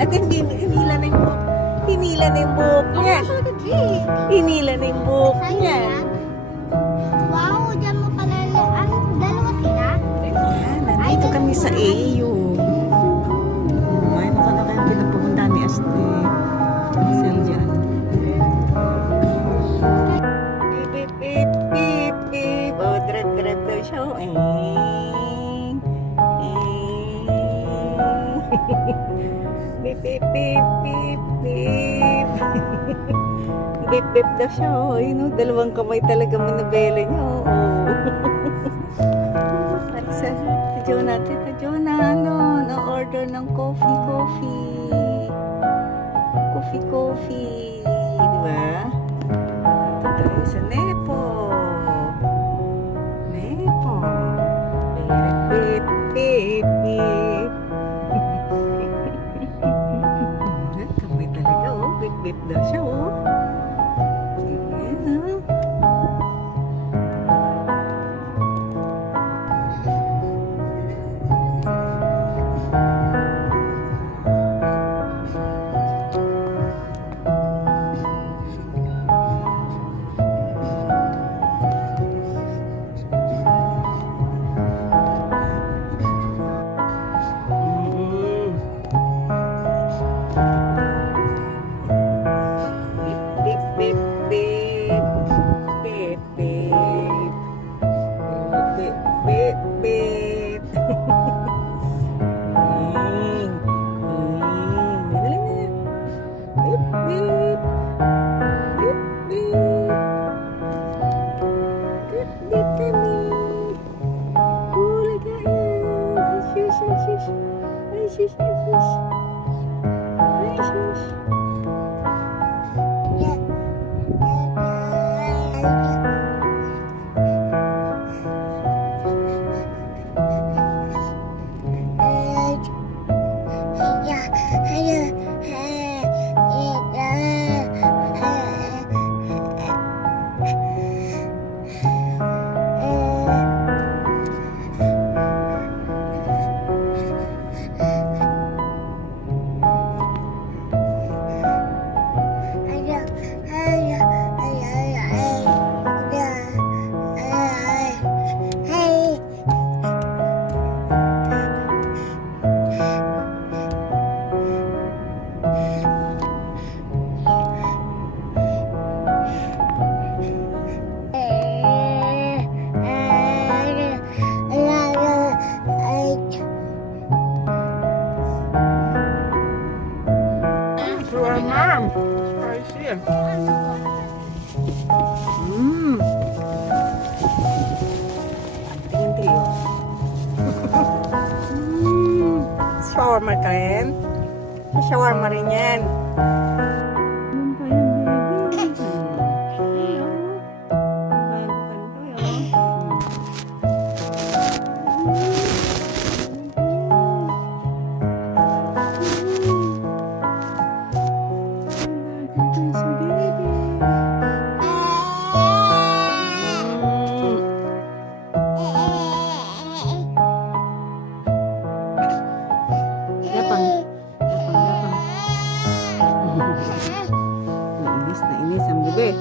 At hinila na yung buhok. Hinila na yung buhok niya. Hinila na yung buhok niya. Wow, dyan mo pala. Dalawa sila? Ayan, nandito kami sa AU. Mayroon ka na kayong pinapupunta ni Ashley. Saan dyan? Beep, beep, beep, beep. Oh, drep daw siya. Beep, beep, beep, beep, beep. Beep, beep daw siya. Oh, yun, oh, dalawang kamay talaga manabela niya. Oh. Alisa, Tita Jonah, no order ng coffee. Coffee. Diba? Ito tayo sa Nepo. Beep, beep, beep. Kamay talaga, oh. Beep, beep daw siya, oh. Shawarma ka rin? Shawarma rin yan. Nainis ang bebe.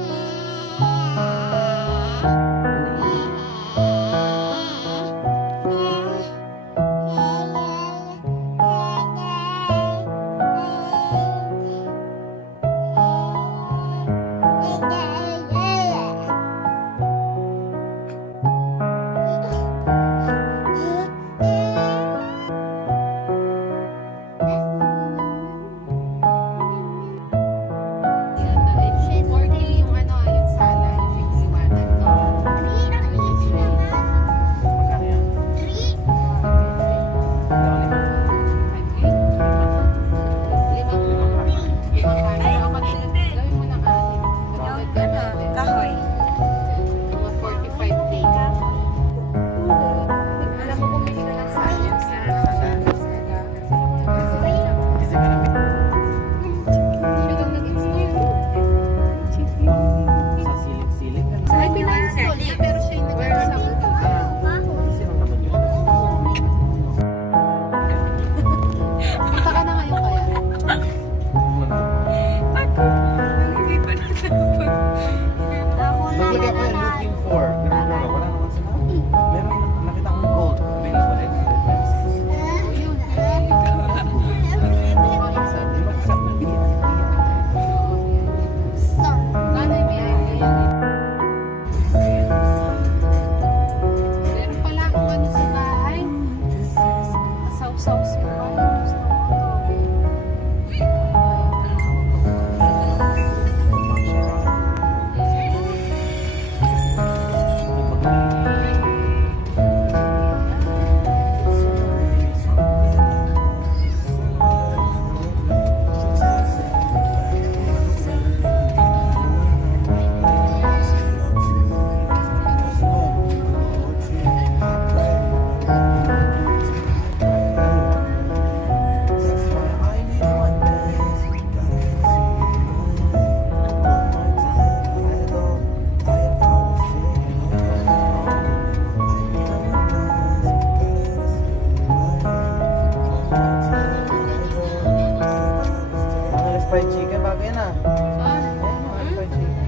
fried chicken, bago yan ah. Saan? Ayan o, fried chicken.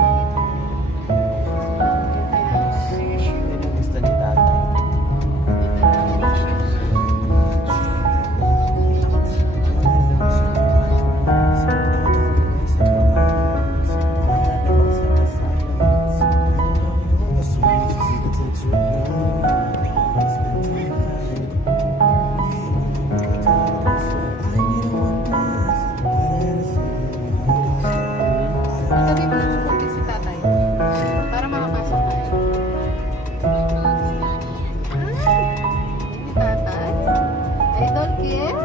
Yan yung gusto ni tatay. Sabi mo naman kung si tatay. Para makapasok tayo. Si tatay? Idol kid?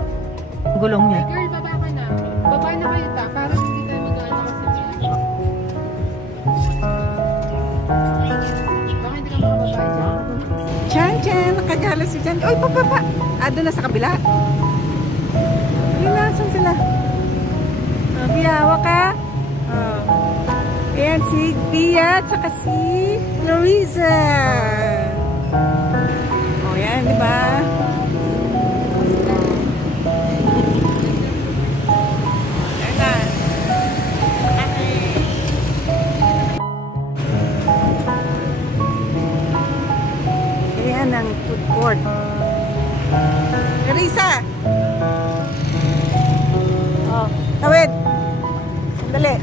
Gulong niya. Girl, baba ka na. Baba na kayo ta. Para hindi tayo mag-ano kasi niya. Baka hindi ka makababa dyan. Chan, nakagala si Chan. Oy, papa. Ah, doon na sa kabila. Ayun na, saan sila? Biyawa ka? Ayan si Bia, tsaka si Larissa. O, yan, di ba? Ayan na. Ayan ang food court. Larissa! Oh, tawid! Sandali.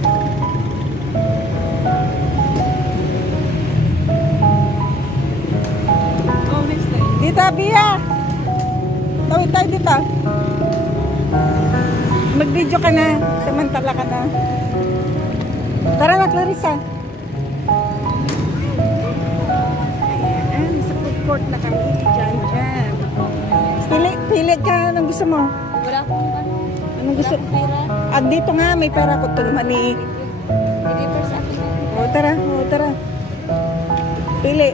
Dito, Bia! Tawid tayo dito. Mag-video ka na. Samantala ka na. Tara na, Clarissa. Ayan, sa food court na kami. Diyan. Pili ka. Anong gusto mo? Wala akong ano. Anong gusto? Ah, dito nga, may pera ko. Ito naman eh. Deliver sa akin. O, tara. Pili.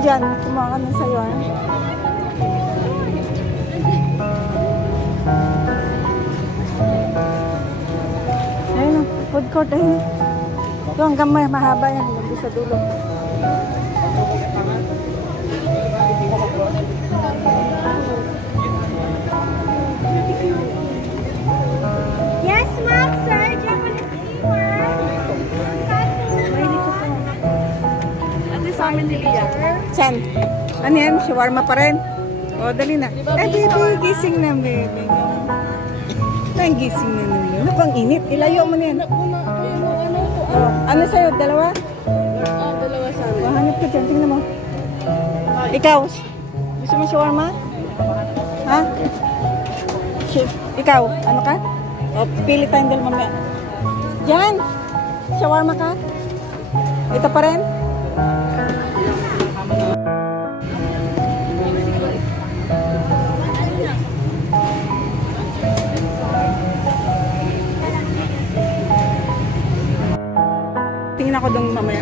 Diyan. Kumuha ka na sa'yo, ha? Ayun na, food court, ayun na. Ito hanggang mahaba yan, hanggang sa dulo. Yes, ma'am, sir. Japanese steamer. Ate sa amin ni Lia. Chan, ano yan? Shawarma pa rin? O, dali na. Baby, gising na, baby. Ang gising na naman. Ano pang init? Ilayo mo na yan. Ano sa'yo? Dalawa? Dalawa sa amin. Hanap ka dyan. Tingnan mo. Ikaw, gusto mo shawarma? Ha? Ikaw, ano ka? O, pili tayong dalawa mamaya. Diyan! Shawarma ka? Ito pa rin? Tingnan ako doon mamaya.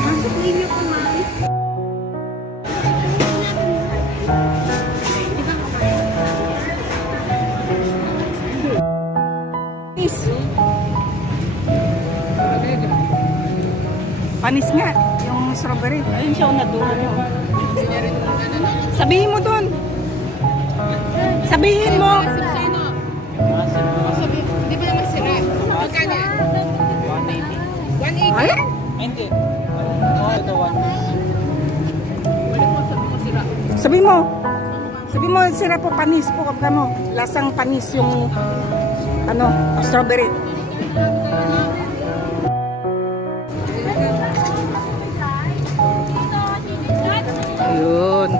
Masok ninyo po, ma'am. Panis nga, yung strawberry. Ayun siya, nadulo niyo. Sabihin mo dun. Sabihin mo. Di ba naman sila? Magkano yan? 180. Ay? Hindi. Oo, ito 1. Sabihin mo. Sabihin mo, sira po panis po. Kapag mo, lasang panis yung ano, strawberry. Ayun.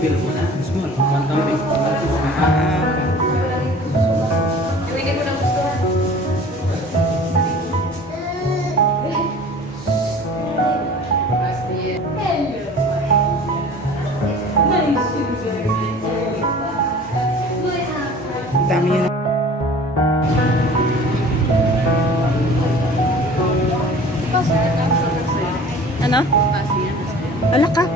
Bill mo na. Small. 1,000. Ano? Ala ka.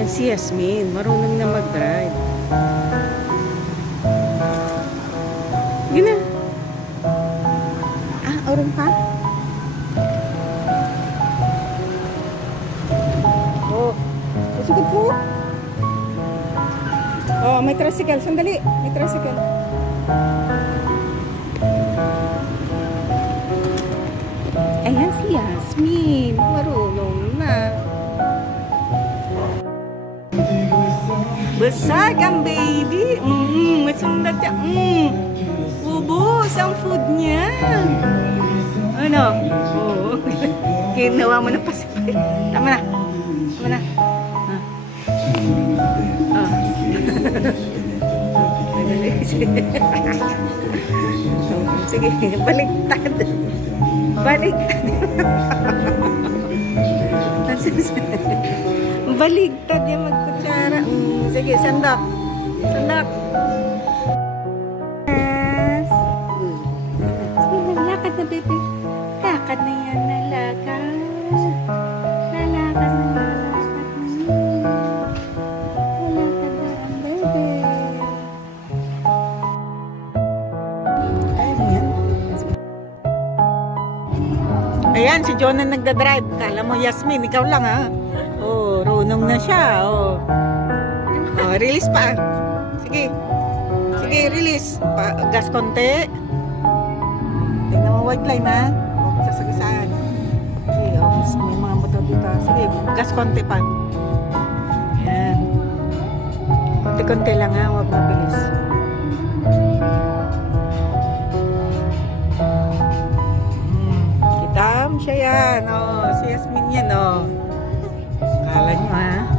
Yan si Yasmin, marunong na mag-drive. Gina. Urong ka? Oh. Sige po. Oh, may tricycle. Sandali. May tricycle. Ayan si Yasmin. Marunong na. Besar kan baby. Masundat siya. Ubos ang food niya. Ano? Oo. Ginawa mo na pasipay. Tama na. Tama na. Sige, baliktad. Baliktad. Baligtad yung magkutsara. Sige, sandok. Sandok. Sige, lakad na, baby. Lakad na yan, nalakad. Lalakad na, lalakad na. Lalakad na ang baby. Kaya mo yan. Ayan, si John na nagdadrive. Kala mo, Yasmin, ikaw lang ha. Oh, runong na siya. Oh, release pa. Sige. Sige, release. Gas konti. Tingnan mo white line ha. Oh, sasagasaan. Sige, oh, may mga motor dito. Sige, gas konti pa. Yan. Konti-konti lang ha. Huwag mabilis. Kitam siya yan. Oh, si Yasmin yan. Oh. Kala nyo ha.